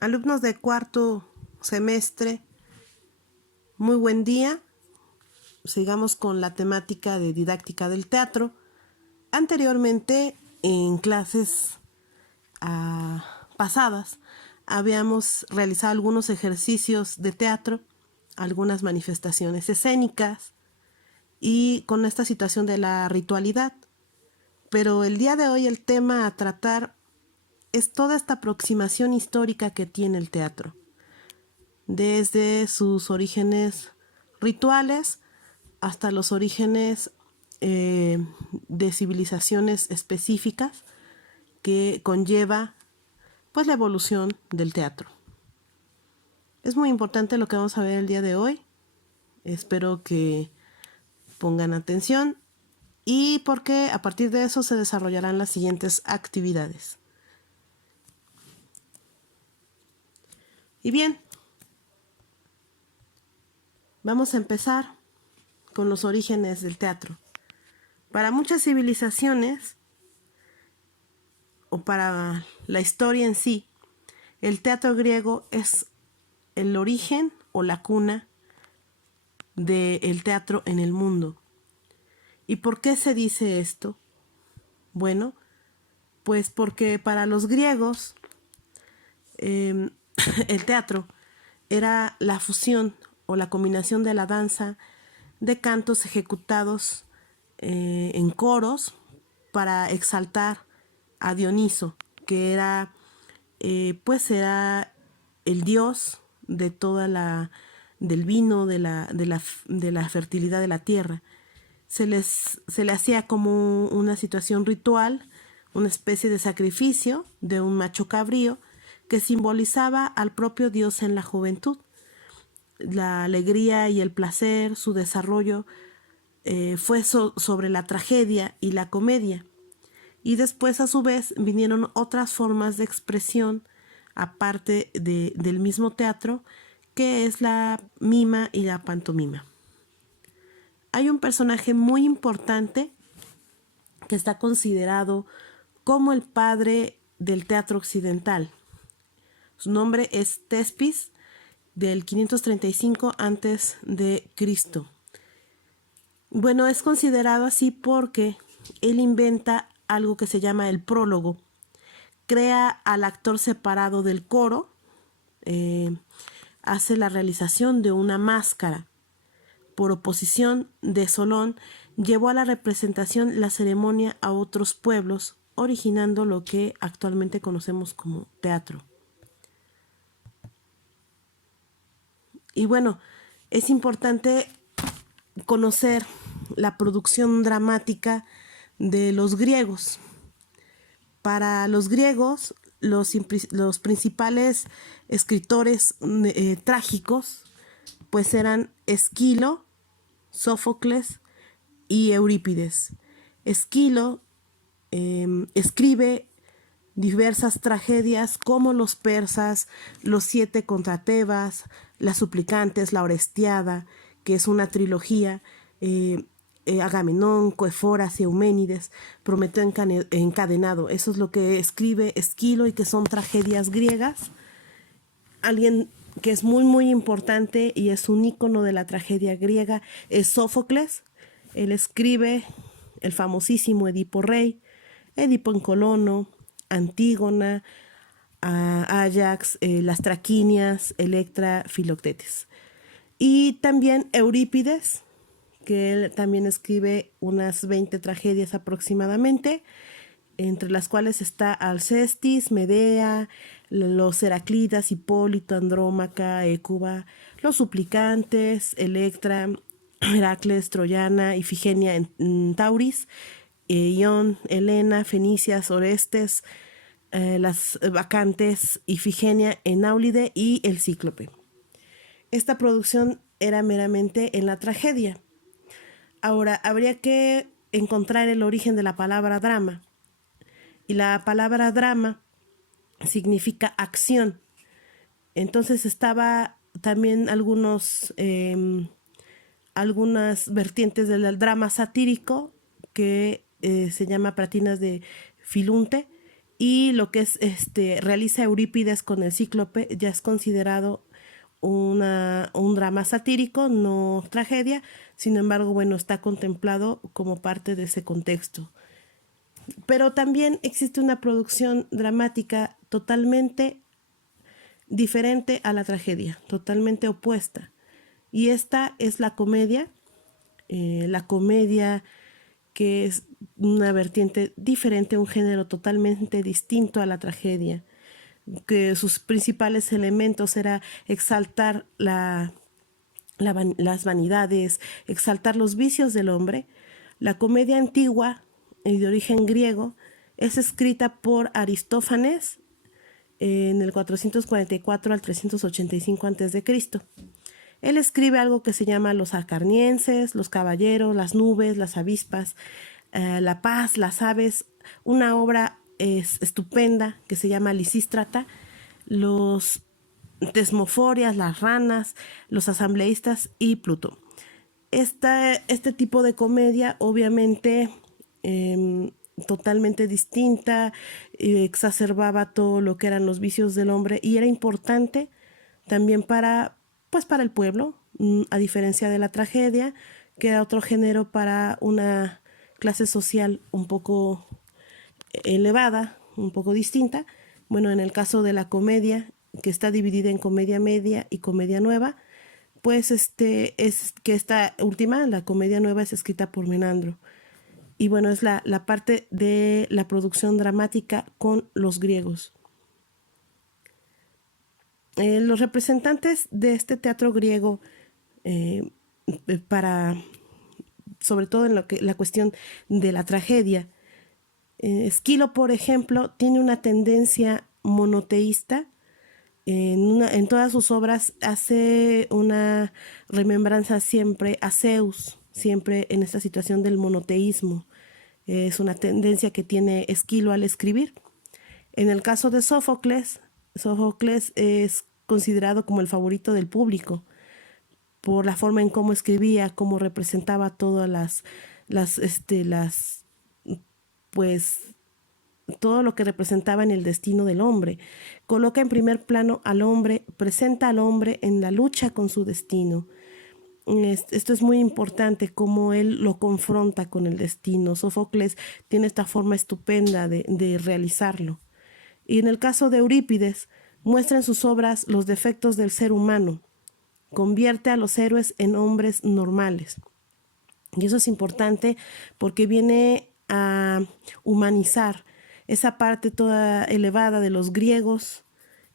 Alumnos de cuarto semestre, muy buen día. Sigamos con la temática de didáctica del teatro. Anteriormente, en clases pasadas, habíamos realizado algunos ejercicios de teatro, algunas manifestaciones escénicas y con esta situación de la ritualidad. Pero el día de hoy el tema a tratar es toda esta aproximación histórica que tiene el teatro, desde sus orígenes rituales hasta los orígenes de civilizaciones específicas que conlleva pues la evolución del teatro. Es muy importante lo que vamos a ver el día de hoy. Espero que pongan atención y porque a partir de eso se desarrollarán las siguientes actividades. Y bien, vamos a empezar con los orígenes del teatro. Para muchas civilizaciones, o para la historia en sí, el teatro griego es el origen o la cuna del teatro en el mundo. ¿Y por qué se dice esto? Bueno, pues porque para los griegos el teatro era la fusión o la combinación de la danza de cantos ejecutados en coros para exaltar a Dioniso, que era pues era el dios de toda del vino, de la fertilidad de la tierra. Se le hacía como una situación ritual, una especie de sacrificio de un macho cabrío que simbolizaba al propio Dios en la juventud. La alegría y el placer, su desarrollo fue sobre la tragedia y la comedia. Y después, a su vez, vinieron otras formas de expresión, aparte del mismo teatro, que es la mima y la pantomima. Hay un personaje muy importante que está considerado como el padre del teatro occidental. Su nombre es Tespis, del 535 antes de Cristo. Bueno, es considerado así porque él inventa algo que se llama el prólogo. Crea al actor separado del coro, hace la realización de una máscara. Por oposición de Solón, llevó a la representación la ceremonia a otros pueblos, originando lo que actualmente conocemos como teatro. Y bueno, es importante conocer la producción dramática de los griegos. Para los griegos, los principales escritores trágicos pues eran Esquilo, Sófocles y Eurípides. Esquilo escribe diversas tragedias como los persas, los 7 contra Tebas, las suplicantes, la Orestiada, que es una trilogía, Agamenón, Coeforas y Euménides, Prometeo encadenado. Eso es lo que escribe Esquilo y que son tragedias griegas. Alguien que es muy importante y es un ícono de la tragedia griega es Sófocles. Él escribe el famosísimo Edipo Rey, Edipo en Colono, Antígona, Ajax, las Traquinias, Electra, Filoctetes. Y también Eurípides, que él también escribe unas 20 tragedias aproximadamente, entre las cuales está Alcestis, Medea, los Heraclidas, Hipólito, Andrómaca, Hécuba, los Suplicantes, Electra, Heracles, Troyana, Ifigenia en Tauris, Ión, Helena, Fenicias, Orestes, las Bacantes, Ifigenia en Áulide y el Cíclope. Esta producción era meramente en la tragedia. Ahora, habría que encontrar el origen de la palabra drama. Y la palabra drama significa acción. Entonces estaba también algunas vertientes del drama satírico que se llama Pratinas de Filunte y lo que es realiza Eurípides con el Cíclope ya es considerado un drama satírico, no tragedia. Sin embargo, bueno, está contemplado como parte de ese contexto. Pero también existe una producción dramática totalmente diferente a la tragedia, totalmente opuesta. Y esta es la comedia que es una vertiente diferente, un género totalmente distinto a la tragedia, que sus principales elementos era exaltar las vanidades, exaltar los vicios del hombre. La comedia antigua y de origen griego es escrita por Aristófanes en el 444 al 385 a.C. Él escribe algo que se llama los acarnienses, los caballeros, las nubes, las avispas, la paz, las aves, una obra estupenda que se llama Lisístrata, los Tesmoforias, las ranas, los asambleístas y Pluto. Este tipo de comedia obviamente totalmente distinta, exacerbaba todo lo que eran los vicios del hombre y era importante también para el pueblo, a diferencia de la tragedia, que era otro género para una clase social un poco elevada, un poco distinta. Bueno, en el caso de la comedia, que está dividida en comedia media y comedia nueva, pues es que esta última, la comedia nueva, es escrita por Menandro. Y bueno, es la parte de la producción dramática con los griegos. Los representantes de este teatro griego, eh, para, sobre todo en la cuestión de la tragedia, Esquilo, por ejemplo, tiene una tendencia monoteísta. En todas sus obras hace una remembranza siempre a Zeus, siempre en esta situación del monoteísmo. Es una tendencia que tiene Esquilo al escribir. En el caso de Sófocles, Sófocles es considerado como el favorito del público por la forma en cómo escribía, cómo representaba todas pues todo lo que representaba en el destino del hombre. Coloca en primer plano al hombre, presenta al hombre en la lucha con su destino. Esto es muy importante, cómo él lo confronta con el destino. Sófocles tiene esta forma estupenda de realizarlo. Y en el caso de Eurípides, muestra en sus obras los defectos del ser humano. Convierte a los héroes en hombres normales. Y eso es importante porque viene a humanizar esa parte toda elevada de los griegos.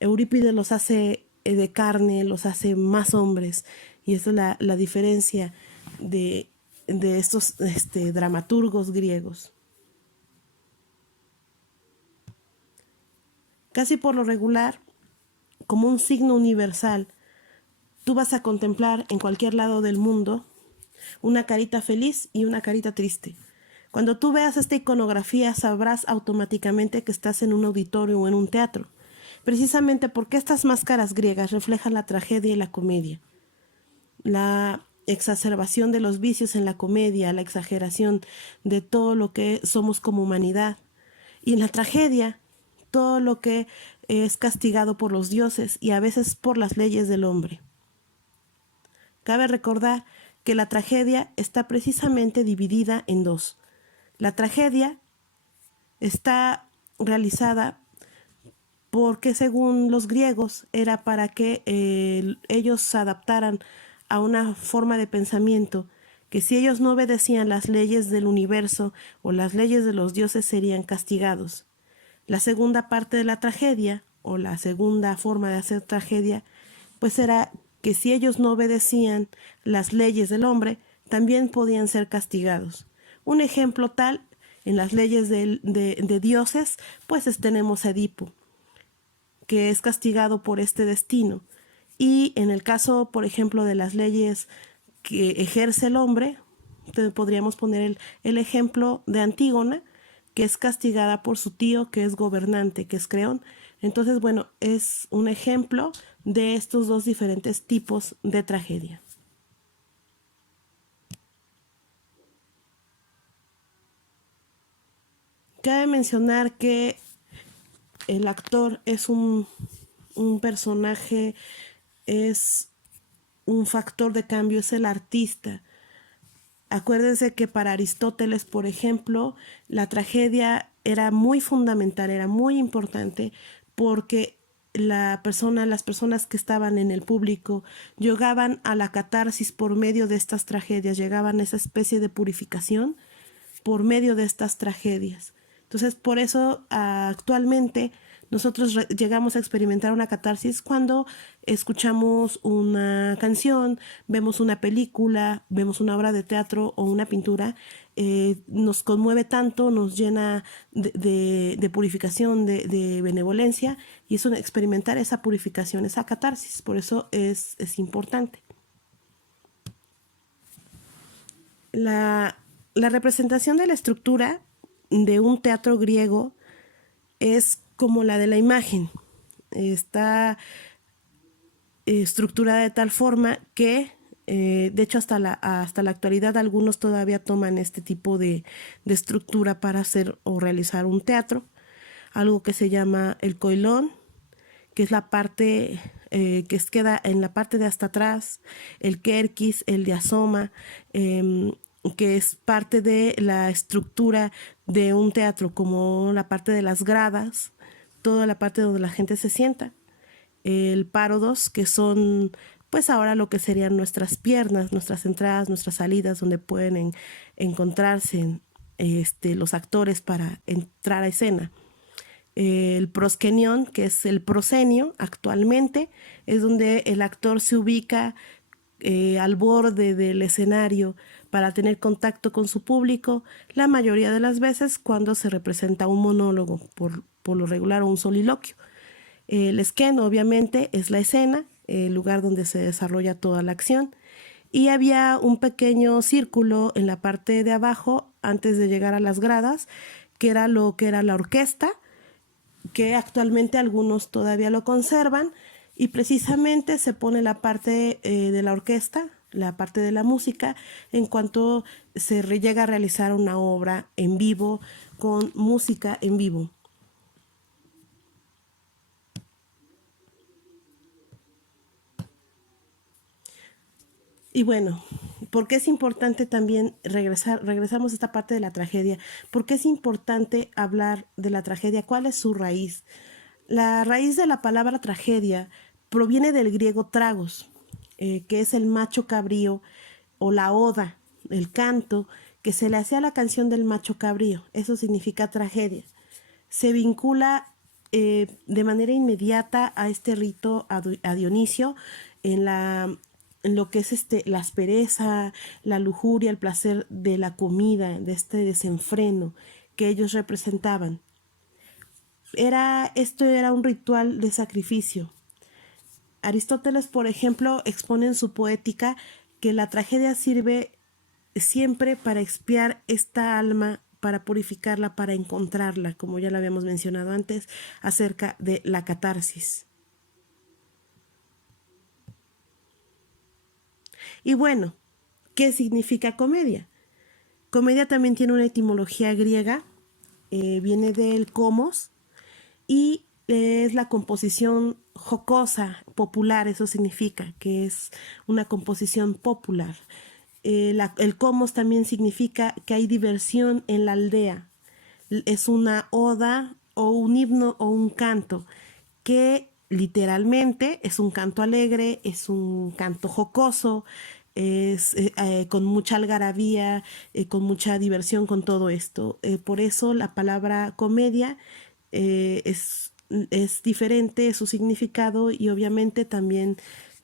Eurípides los hace de carne, los hace más hombres. Y esa es la diferencia de estos dramaturgos griegos. Casi por lo regular, como un signo universal, tú vas a contemplar en cualquier lado del mundo una carita feliz y una carita triste. Cuando tú veas esta iconografía sabrás automáticamente que estás en un auditorio o en un teatro, precisamente porque estas máscaras griegas reflejan la tragedia y la comedia. La exacerbación de los vicios en la comedia, la exageración de todo lo que somos como humanidad. Y en la tragedia, todo lo que es castigado por los dioses y a veces por las leyes del hombre. Cabe recordar que la tragedia está precisamente dividida en dos. La tragedia está realizada porque según los griegos era para que ellos se adaptaran a una forma de pensamiento que si ellos no obedecían las leyes del universo o las leyes de los dioses serían castigados. La segunda parte de la tragedia o la segunda forma de hacer tragedia pues era que si ellos no obedecían las leyes del hombre también podían ser castigados. Un ejemplo tal en las leyes de dioses pues tenemos a Edipo, que es castigado por este destino. Y en el caso, por ejemplo, de las leyes que ejerce el hombre, podríamos poner el ejemplo de Antígona, que es castigada por su tío, que es gobernante, que es Creón. Entonces, bueno, es un ejemplo de estos dos diferentes tipos de tragedia. Cabe mencionar que el actor es un personaje, es un factor de cambio, es el artista. Acuérdense que para Aristóteles, por ejemplo, la tragedia era muy fundamental, era muy importante, porque las personas que estaban en el público llegaban a la catarsis por medio de estas tragedias, llegaban a esa especie de purificación por medio de estas tragedias. Entonces, por eso actualmente nosotros llegamos a experimentar una catarsis cuando escuchamos una canción, vemos una película, vemos una obra de teatro o una pintura, nos conmueve tanto, nos llena de purificación, de benevolencia, y es experimentar esa purificación, esa catarsis. Por eso es importante. La representación de la estructura de un teatro griego es como la de la imagen. Está estructurada de tal forma que, de hecho, hasta la actualidad algunos todavía toman este tipo de estructura para hacer o realizar un teatro. Algo que se llama el koilón, que es la parte que queda en la parte de hasta atrás, el kerkis, el diasoma, que es parte de la estructura de un teatro, como la parte de las gradas, toda la parte donde la gente se sienta, el párodos, que son pues ahora lo que serían nuestras piernas, nuestras entradas, nuestras salidas, donde pueden encontrarse los actores para entrar a escena. El proskenion, que es el proscenio actualmente, es donde el actor se ubica al borde del escenario para tener contacto con su público, la mayoría de las veces cuando se representa un monólogo, por lo regular, o un soliloquio. El esqueno, obviamente, es la escena, el lugar donde se desarrolla toda la acción. Y había un pequeño círculo en la parte de abajo, antes de llegar a las gradas, que era lo que era la orquesta, que actualmente algunos todavía lo conservan, y precisamente se pone la parte de la orquesta, la parte de la música, en cuanto se llega a realizar una obra en vivo, con música en vivo. Y bueno, ¿por qué es importante también regresamos a esta parte de la tragedia? ¿Por qué es importante hablar de la tragedia? ¿Cuál es su raíz? La raíz de la palabra tragedia proviene del griego tragos, que es el macho cabrío o la oda, el canto que se le hacía a la canción del macho cabrío. Eso significa tragedia. Se vincula de manera inmediata a este rito a Dionisio en lo que es la aspereza, la lujuria, el placer de la comida, de este desenfreno que ellos representaban. Esto era un ritual de sacrificio. Aristóteles, por ejemplo, expone en su poética que la tragedia sirve siempre para expiar esta alma, para purificarla, para encontrarla, como ya lo habíamos mencionado antes, acerca de la catarsis. Y bueno, ¿qué significa comedia? Comedia también tiene una etimología griega, viene del comos, y es la composición jocosa, popular. Eso significa que es una composición popular. El comos también significa que hay diversión en la aldea. Es una oda o un himno o un canto que literalmente es un canto alegre, es un canto jocoso, es con mucha algarabía, con mucha diversión con todo esto. Por eso la palabra comedia es diferente su significado, y obviamente también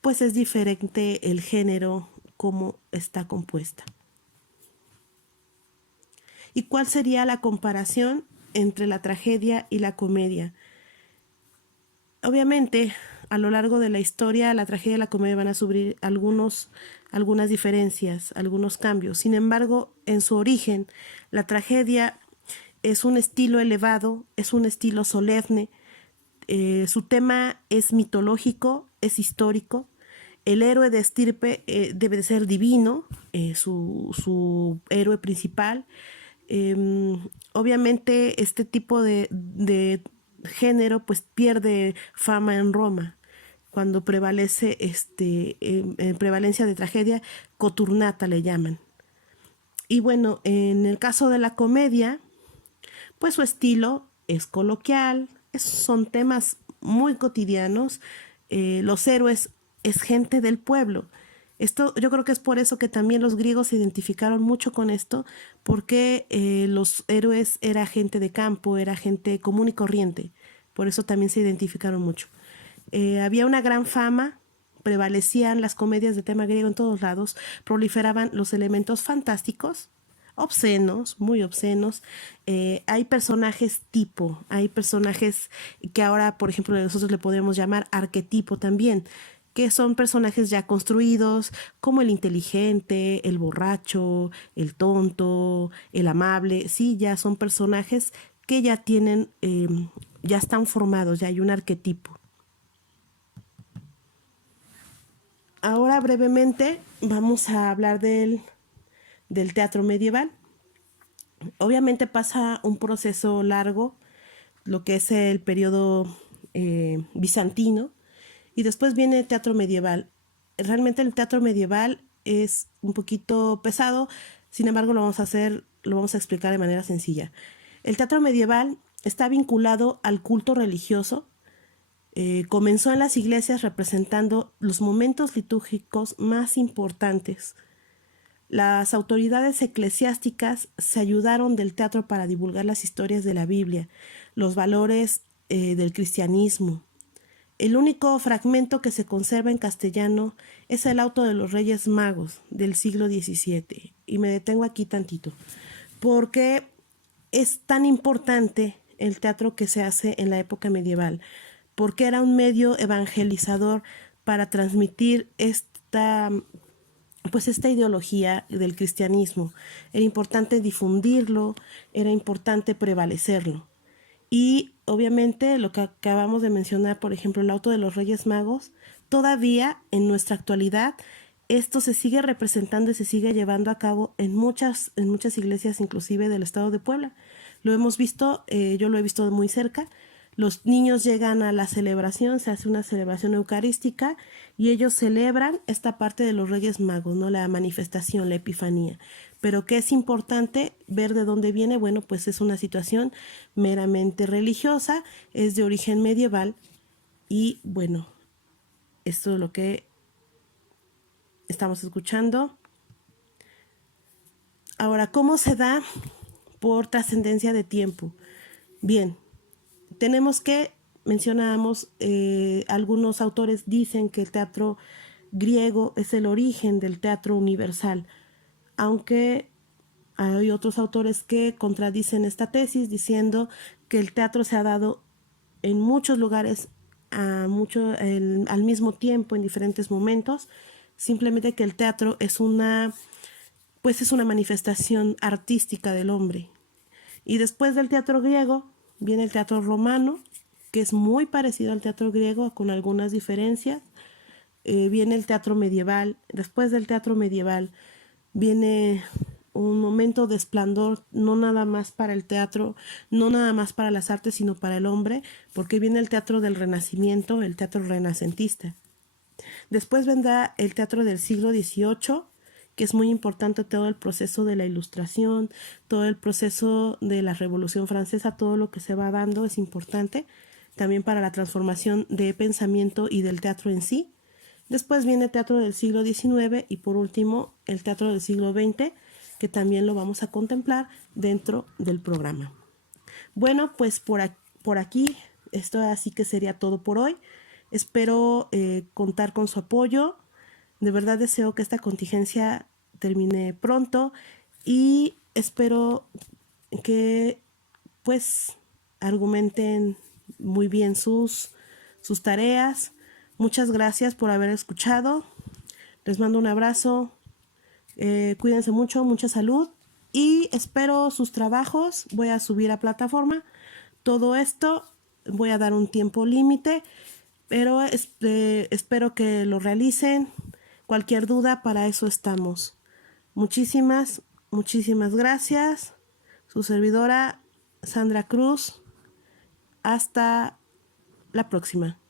pues es diferente el género, cómo está compuesta. ¿Y cuál sería la comparación entre la tragedia y la comedia? Obviamente, a lo largo de la historia, la tragedia y la comedia van a sufrir algunas diferencias, algunos cambios. Sin embargo, en su origen, la tragedia es un estilo elevado, es un estilo solemne. Su tema es mitológico, es histórico. El héroe de estirpe debe de ser divino, su héroe principal. Obviamente este tipo de género pues pierde fama en Roma, cuando prevalece prevalencia de tragedia, coturnata le llaman. Y bueno, en el caso de la comedia, pues su estilo es coloquial, son temas muy cotidianos. Los héroes es gente del pueblo. Esto yo creo que es por eso que también los griegos se identificaron mucho con esto, porque los héroes era gente de campo, era gente común y corriente. Por eso también se identificaron mucho. Había una gran fama, prevalecían las comedias de tema griego en todos lados, proliferaban los elementos fantásticos, obscenos, muy obscenos. Hay personajes tipo, hay personajes que ahora, por ejemplo, nosotros le podemos llamar arquetipo también, que son personajes ya construidos, como el inteligente, el borracho, el tonto, el amable. Sí, ya son personajes que ya tienen, ya están formados, ya hay un arquetipo. Ahora brevemente vamos a hablar del teatro medieval. Obviamente pasa un proceso largo, lo que es el periodo bizantino, y después viene el teatro medieval. Realmente el teatro medieval es un poquito pesado, sin embargo lo vamos a explicar de manera sencilla. El teatro medieval está vinculado al culto religioso. Comenzó en las iglesias representando los momentos litúrgicos más importantes. Las autoridades eclesiásticas se ayudaron del teatro para divulgar las historias de la Biblia, los valores del cristianismo. El único fragmento que se conserva en castellano es el Auto de los Reyes Magos del siglo XVII. Y me detengo aquí tantito, porque es tan importante el teatro que se hace en la época medieval, porque era un medio evangelizador para transmitir esta ideología del cristianismo. Era importante difundirlo, era importante prevalecerlo. Y obviamente lo que acabamos de mencionar, por ejemplo, el Auto de los Reyes Magos, todavía en nuestra actualidad esto se sigue representando y se sigue llevando a cabo en muchas iglesias, inclusive del estado de Puebla. Lo hemos visto, yo lo he visto muy cerca. Los niños llegan a la celebración, se hace una celebración eucarística y ellos celebran esta parte de los Reyes Magos, ¿no? La manifestación, la epifanía. Pero que es importante ver de dónde viene, bueno, pues es una situación meramente religiosa, es de origen medieval y bueno, esto es lo que estamos escuchando. Ahora, ¿cómo se da? Por trascendencia de tiempo. Bien, tenemos que, mencionábamos, algunos autores dicen que el teatro griego es el origen del teatro universal, aunque hay otros autores que contradicen esta tesis diciendo que el teatro se ha dado en muchos lugares al mismo tiempo, en diferentes momentos, simplemente que el teatro es una manifestación artística del hombre. Y después del teatro griego viene el teatro romano, que es muy parecido al teatro griego con algunas diferencias. Viene el teatro medieval. Después del teatro medieval viene un momento de esplendor, no nada más para el teatro, no nada más para las artes, sino para el hombre, porque viene el teatro del Renacimiento, el teatro renacentista. Después vendrá el teatro del siglo XVIII, que es muy importante todo el proceso de la Ilustración, todo el proceso de la Revolución Francesa, todo lo que se va dando es importante también para la transformación de pensamiento y del teatro en sí. Después viene el teatro del siglo XIX y por último el teatro del siglo XX, que también lo vamos a contemplar dentro del programa. Bueno, pues por aquí esto así que sería todo por hoy. Espero contar con su apoyo. De verdad deseo que esta contingencia termine pronto y espero que pues argumenten muy bien sus tareas. Muchas gracias por haber escuchado. Les mando un abrazo. Cuídense mucho, mucha salud y espero sus trabajos. Voy a subir a plataforma. Todo esto voy a dar un tiempo límite, pero espero que lo realicen. Cualquier duda, para eso estamos. Muchísimas gracias. Su servidora, Sandra Cruz. Hasta la próxima.